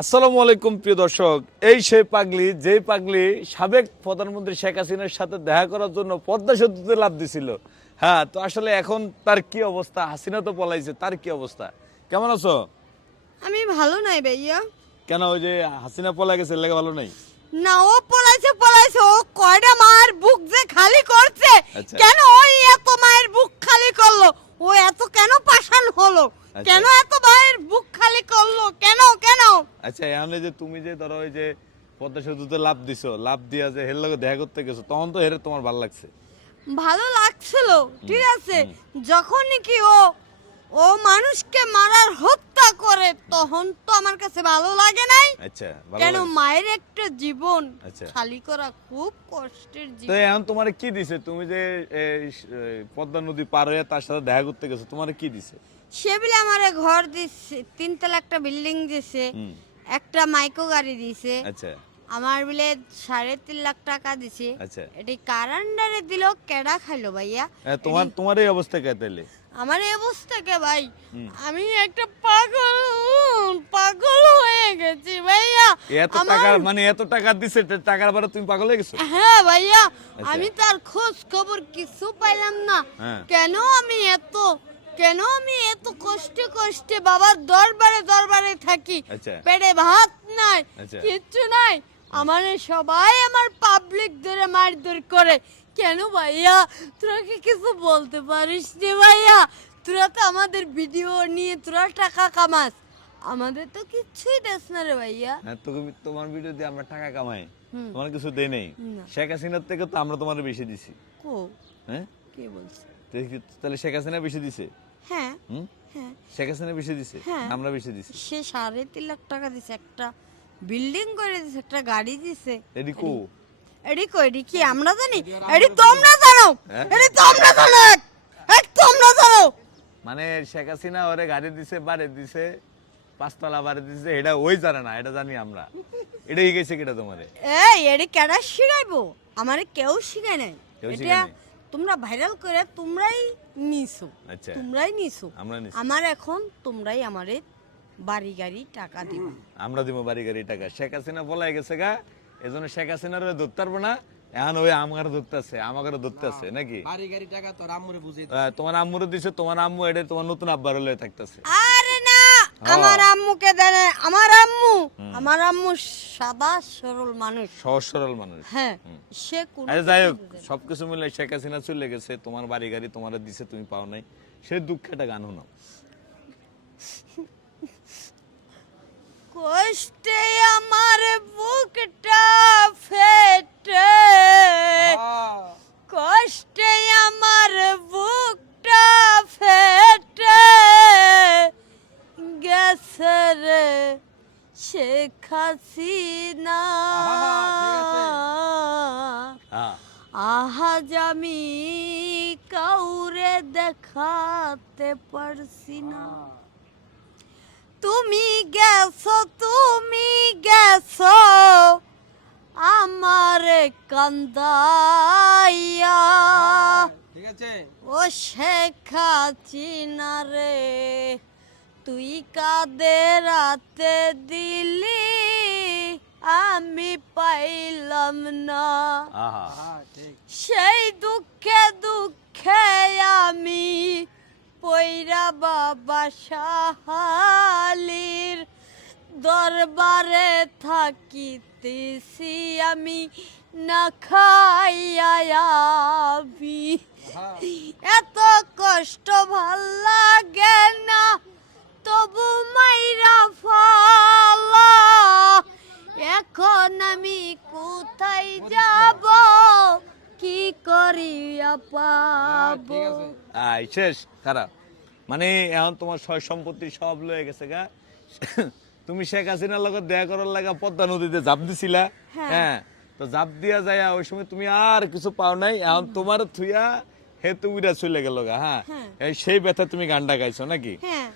আসসালামু আলাইকুম প্রিয় দর্শক। এই সেই পাগলি যেই পাগলি সাবেক প্রধানমন্ত্রী শেখ হাসিনার সাথে দেখা করার জন্য পদ্মা সেতুতে লাভ দিছিল। হ্যাঁ তো আসলে এখন তার কি অবস্থা? হাসিনা তো পলাইছে তার কি অবস্থা? কেমন আছো? আমি ভালো নাই ভাইয়া। কেন ওই যে হাসিনা পলাই গেছে লেগে ভালো নাই? না ও পলাইছে পলাইছে ও কয়টা মায়ের বুক যে খালি করছে? আচ্ছা। কেন ওই এত মায়ের বুক খালি করল? ও এত কেন পাষাণ হলো? আচ্ছা। কেন এত মায়ের বুক খালি করল। কেন কেন? আচ্ছা এমনি যে তুমি যে ধরো ওই যে পদ্মা সেতুতে লাভ দিছো লাভ দিয়া যে হের লগে দেখা করতে গেছো তখন তো হেরে তোমার ভালো লাগছে। ভালো লাগছিল ঠিক আছে। যখনই কি ও ও মানুষকে মারার হত্যা করে তখন তো আমার কাছে ভালো লাগে নাই। আচ্ছা কেন মায়ের একটা জীবন আচ্ছা। খালি করা খুব কষ্টের তো জীবন। এখন তোমার কি দিছে? তুমি যে পদ্মা নদী পার হয়ে তার সাথে দেখা করতে গেছো তোমার কি দিছে? সে বলে আমার ঘর দিচ্ছে তিনতলা একটা বিল্ডিং দিছে একটা মাইক্রো গাড়ি দিছে। আচ্ছা। আমার বলে সাড়ে তিন লাখ টাকা দিছে। আচ্ছা। এটি কারান্ডারে দিল কেডা খাইলো ভাইয়া? হ্যাঁ, তোমার তোমার এই অবস্থা কে তাইলে? আমার এই অবস্থা কে ভাই আমি একটা পাগল পাগল হয়ে গেছি ভাইয়া এত টাকা মানে এত টাকা দিছে টাকার বারে তুমি পাগল হয়ে গেছো হ্যাঁ ভাইয়া আচ্ছা। আমি তার খোঁজ খবর কিছু পাইলাম না হ্যাঁ। কেন আমি এত কেন আমি এত কষ্টে কষ্টে বাবার দরবারে দরবারে থাকি আচ্ছা। পেটে ভাত নাই আচ্ছা। কিচ্ছু নাই আমার সবাই আমার পাবলিক ধরে মারধর করে কেন ভাইয়া? তোরা কি কিছু বলতে পারিস রে ভাইয়া? তোরা তো আমাদের ভিডিও নিয়ে তোরা টাকা কামাস। আমাদের তো কিচ্ছুই দেস না রে ভাইয়া। হ্যাঁ তুমি তোমার ভিডিও দিয়ে আমরা টাকা কামাই। তোমার কিছু দেই নেই। শেখ হাসিনার থেকে তো আমরা তোমার বেশি দিছি। কো? হ্যাঁ? কে বলছে? তো তাহলে শেখ হাসিনা বেশি দিছে? হ্যাঁ। হ্যাঁ। শেখ হাসিনা বেশি দিছে? হ্যাঁ। আমরা বেশি দিছি। সে সাড়ে তিন লাখ টাকা দিছে একটা বিল্ডিং করে দিছে একটা গাড়ি দিছে। এডি কো? এডি কো এডি কি আমরা জানি? এডি তোমরা জানো! হ্যাঁ? এডি তোমরা জানো! এক তোমরা জানো! মানে শেখ হাসিনা ওরে গাড়ি দিছে বাড়ি দিছে পাঁচতলা বাড়ি দিছে এটা ওই জানে না এটা জানি আমরা। এটাই গেছে কিটা তোমারে? এই এডি কেডা শিখাইবো? আমারে কেউ শিখায় নাই। এটা তোমরা ভাইরাল করে তোমরাই নিছো। আচ্ছা। তোমরাই নিছো। আমরা নিছি। আমার এখন তোমরাই আমারে বাড়ি গাড়ি টাকা দিবা। আমরা দিব বাড়ি গাড়ি টাকা। শেখ হাসিনা বলাই গেছে গা এজন্য শেখ হাসিনার ধরতে পারব না। এখন ওই আমার ধরতেছে আমাকে ধরতেছে নাকি? বাড়ি গাড়ি টাকা তোর আম্মুরে বুঝিয়ে। তোমার আম্মুরে দিছে তোমার আম্মু এটা তোমার নতুন আব্বার হলে থাকতেছে। আরে না আমার আম্মুকে দেনে আমার আম্মু আমার আম্মু সাদা সরল মানুষ। সহজ সরল মানুষ। হ্যাঁ সে কোন আরে যাই হোক সবকিছু মিলে শেখ হাসিনা চলে গেছে তোমার বাড়ি গাড়ি তোমার দিছে তুমি পাও নাই। সে দুঃখে একটা গান শোনাও। শেখ হাসিনা আহাজ আমি কাউরে দেখাতে পারছি না। তুমি গেছো তুমি গেছো আমারে কান্দাইয়া। ও শেখা চিনা রে। তুই কাদে রাতে দিলি আমি পাইলাম না। সেই দুঃখে দুঃখে আমি পৈরা বাবা সাহালির দরবারে থাকিতেছি আমি না খাইয়াবি এত কষ্ট ভালো লাগে না তবু মাইরা ফালা। এখন আমি কোথায় যাব? কি করিয়া পাবো? আই শেষ খারাপ। মানে এখন তোমার সয় সম্পত্তি সব লয়ে গেছে গা? তুমি শেখ হাসিনার লগত দেখা করার লাগা পদ্মা নদীতে জাপ দিছিলা। হ্যাঁ। তো জাপ দিয়া যায় ওই সময় তুমি আর কিছু পাও নাই। এখন তোমার থুইয়া হে তুমিরা চলে গেল গা হ্যাঁ? এই সেই ব্যথা তুমি গানটা গাইছো নাকি? হ্যাঁ।